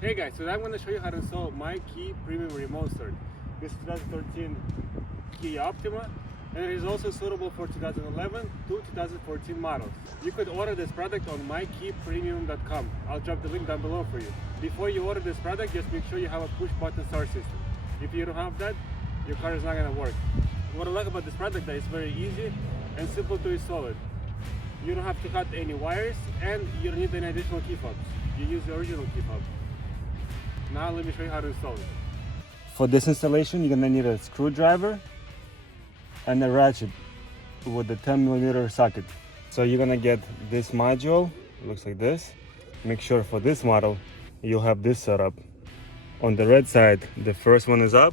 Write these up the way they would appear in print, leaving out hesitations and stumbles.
Hey guys, today I'm going to show you how to install Mykey Premium remote start. This is 2013 Kia Optima, and it is also suitable for 2011 to 2014 models. You could order this product on mykeypremium.com. I'll drop the link down below for you. Before you order this product, just make sure you have a push button start system. If you don't have that, your car is not going to work. What I like about this product is that it's very easy and simple to install it. You don't have to cut any wires, and you don't need any additional key fobs. You use the original key fob. Now let me show you how to install it. For this installation, you're gonna need a screwdriver and a ratchet with a 10mm socket. So you're gonna get this module, it looks like this. Make sure for this model, you'll have this setup. On the red side, the first one is up,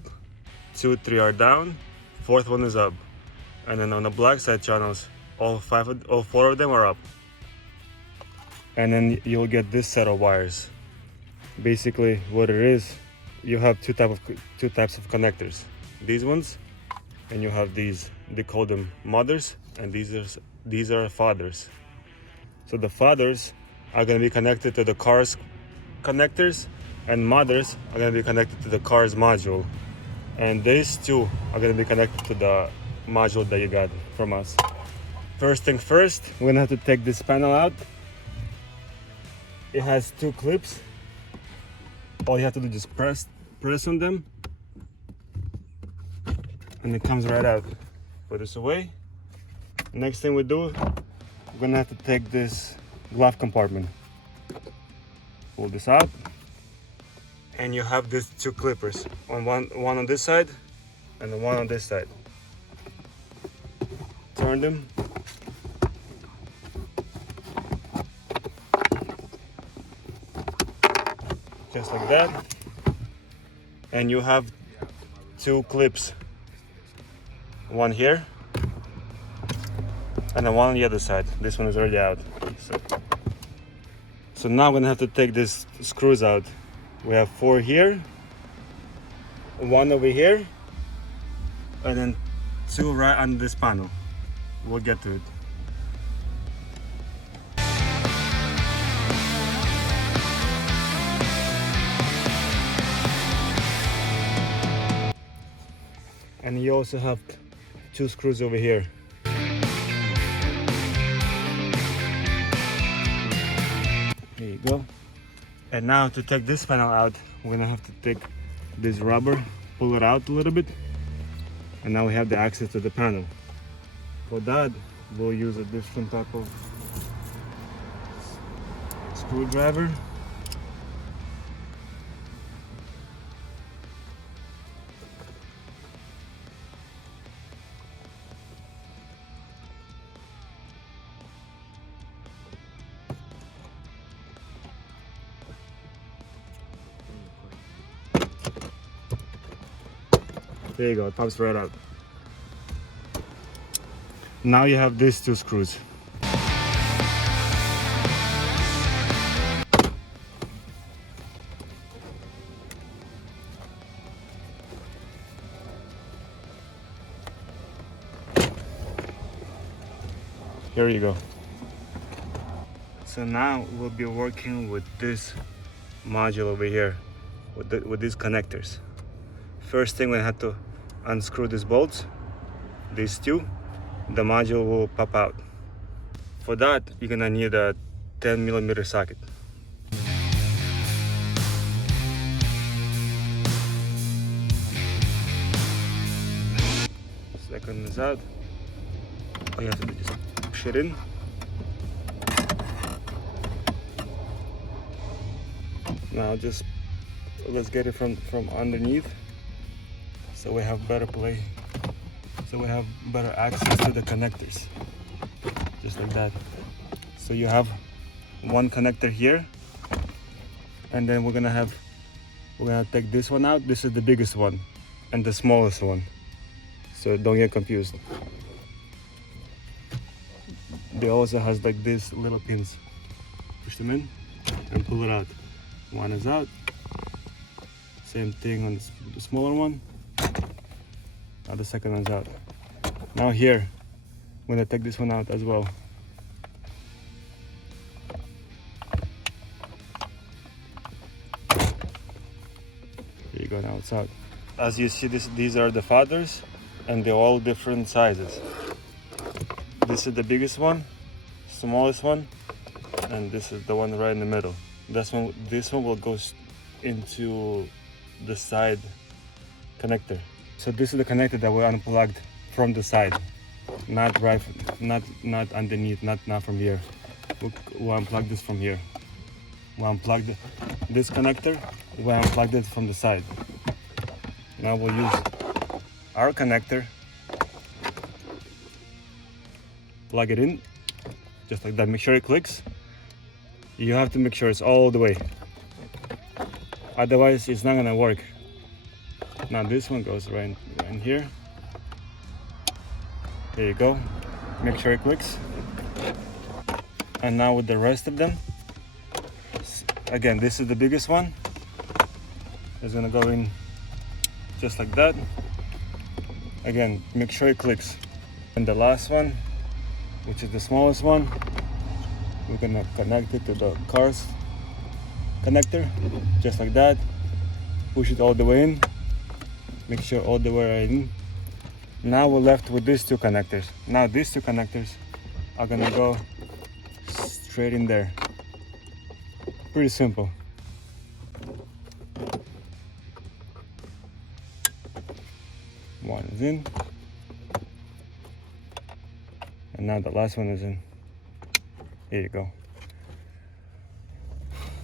2, 3 are down, fourth one is up. And then on the black side channels, all 4 of them are up. And then you'll get this set of wires. Basically what it is, you have two types of connectors. These ones, and you have these. They call them mothers, and these are fathers. So the fathers are going to be connected to the car's connectors, and mothers are going to be connected to the car's module. And these two are going to be connected to the module that you got from us. First thing first, we're going to have to take this panel out. It has 2 clips. All you have to do is just press on them, and it comes right out. Put this away. Next thing we do, we're gonna have to take this glove compartment. Pull this out, and you have these 2 clippers. One on this side, and the one on this side. Turn them. Just like that, and you have 2 clips, one here and then one on the other side. This one is already out, so now I'm gonna have to take these screws out. We have 4 here, 1 over here, and then 2 right under this panel. We'll get to it. And you also have 2 screws over here. There you go. And now to take this panel out, we're gonna have to take this rubber, pull it out a little bit, and now we have the access to the panel. For that, we'll use a different type of screwdriver. There you go, it pops right out. Now you have these 2 screws. Here you go. So now we'll be working with this module over here, with these connectors. First thing, we have to unscrew these bolts, these 2. The module will pop out. For that, you're gonna need a 10mm socket. Second is out. All you have to do is just push it in. Now just let's get it from underneath, so we have better play, so we have better access to the connectors, just like that. So you have 1 connector here, and then we're gonna take this one out. This is the biggest one and the smallest one, so don't get confused. They also has like these little pins. Push them in and pull it out. 1 is out. Same thing on the smaller one. Now the second one's out. Now here, I'm gonna take this one out as well. go, now it's out. As you see, these are the fathers, and they're all different sizes. This is the biggest one, smallest one, and this is the one right in the middle. This one will go into the side connector. So this is the connector that we unplugged from the side, not underneath, not from here. We unplugged this from here. We unplugged this connector. We unplugged it from the side. Now we'll use our connector. Plug it in, just like that. Make sure it clicks. You have to make sure it's all the way. Otherwise, it's not gonna work. Now this one goes right in here. There you go. Make sure it clicks. And now with the rest of them, again, this is the biggest one. It's gonna go in just like that. Again, make sure it clicks. And the last one, which is the smallest one, we're gonna connect it to the car's connector, just like that. Push it all the way in. Make sure all the way in. Now we're left with these two connectors. Now these two connectors are gonna go straight in there. Pretty simple. One is in, and now the last one is in. Here you go.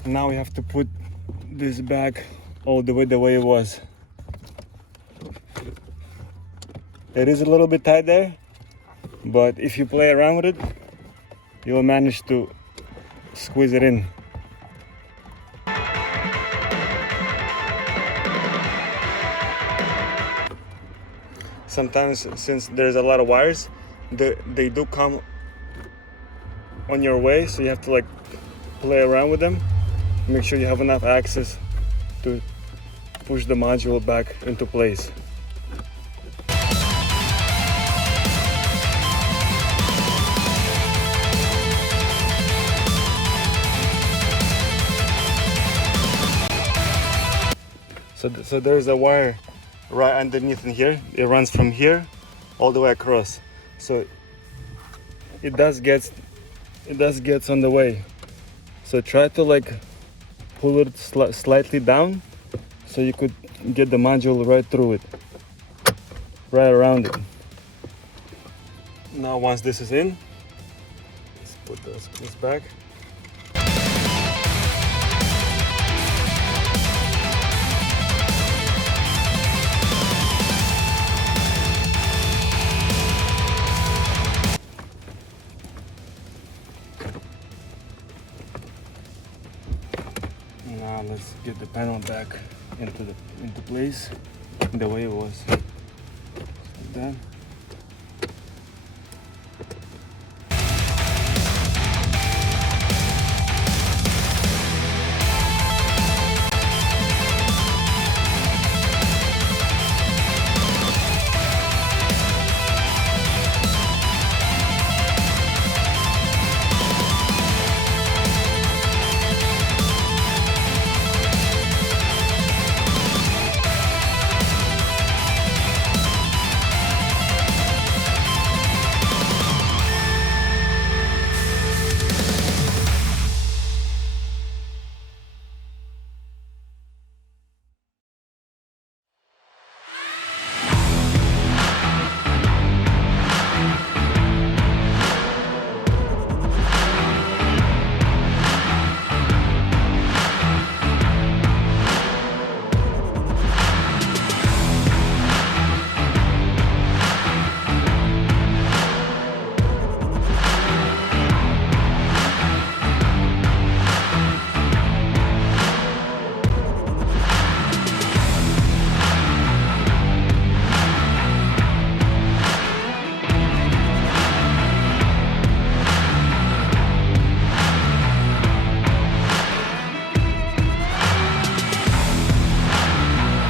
Now we have to put this back all the way it was. It is a little bit tight there, but if you play around with it, you'll manage to squeeze it in. Sometimes, since there's a lot of wires, they do come on your way, so you have to like play around with them. Make sure you have enough access to push the module back into place. So there's a wire right underneath in here. It runs from here all the way across. So it does gets on the way. So try to like pull it slightly down so you could get the module right through it, right around it. Now once this is in, let's put this back. Now let's get the panel back into place the way it was. Like that.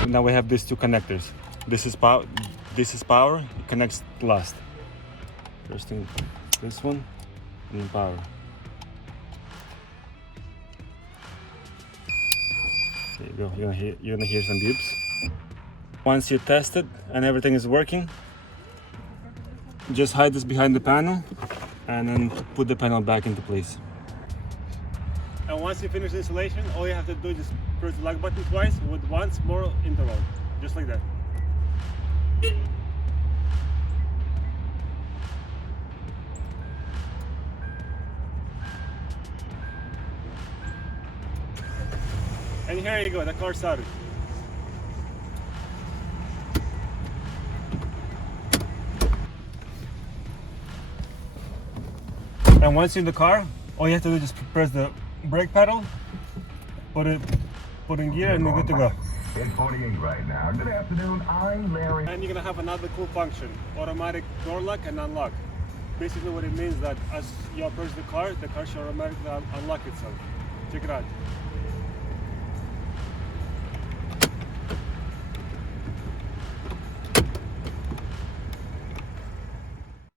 Now we have these two connectors. This is power. It connects last. First thing, this one, and then power. There you go. You're gonna hear some beeps. Once you test it and everything is working, just hide this behind the panel and then put the panel back into place. And once you finish the installation, all you have to do is just press the lock button twice with one small interval, just like that. And here you go, the car started. And once you're in the car, all you have to do is just press the brake pedal, put in gear, and you're good to go. It's 48 right now. Good afternoon, I'm Larry. And you're gonna have another cool function, automatic door lock and unlock. Basically what it means that as you approach the car should automatically unlock itself. Check it out.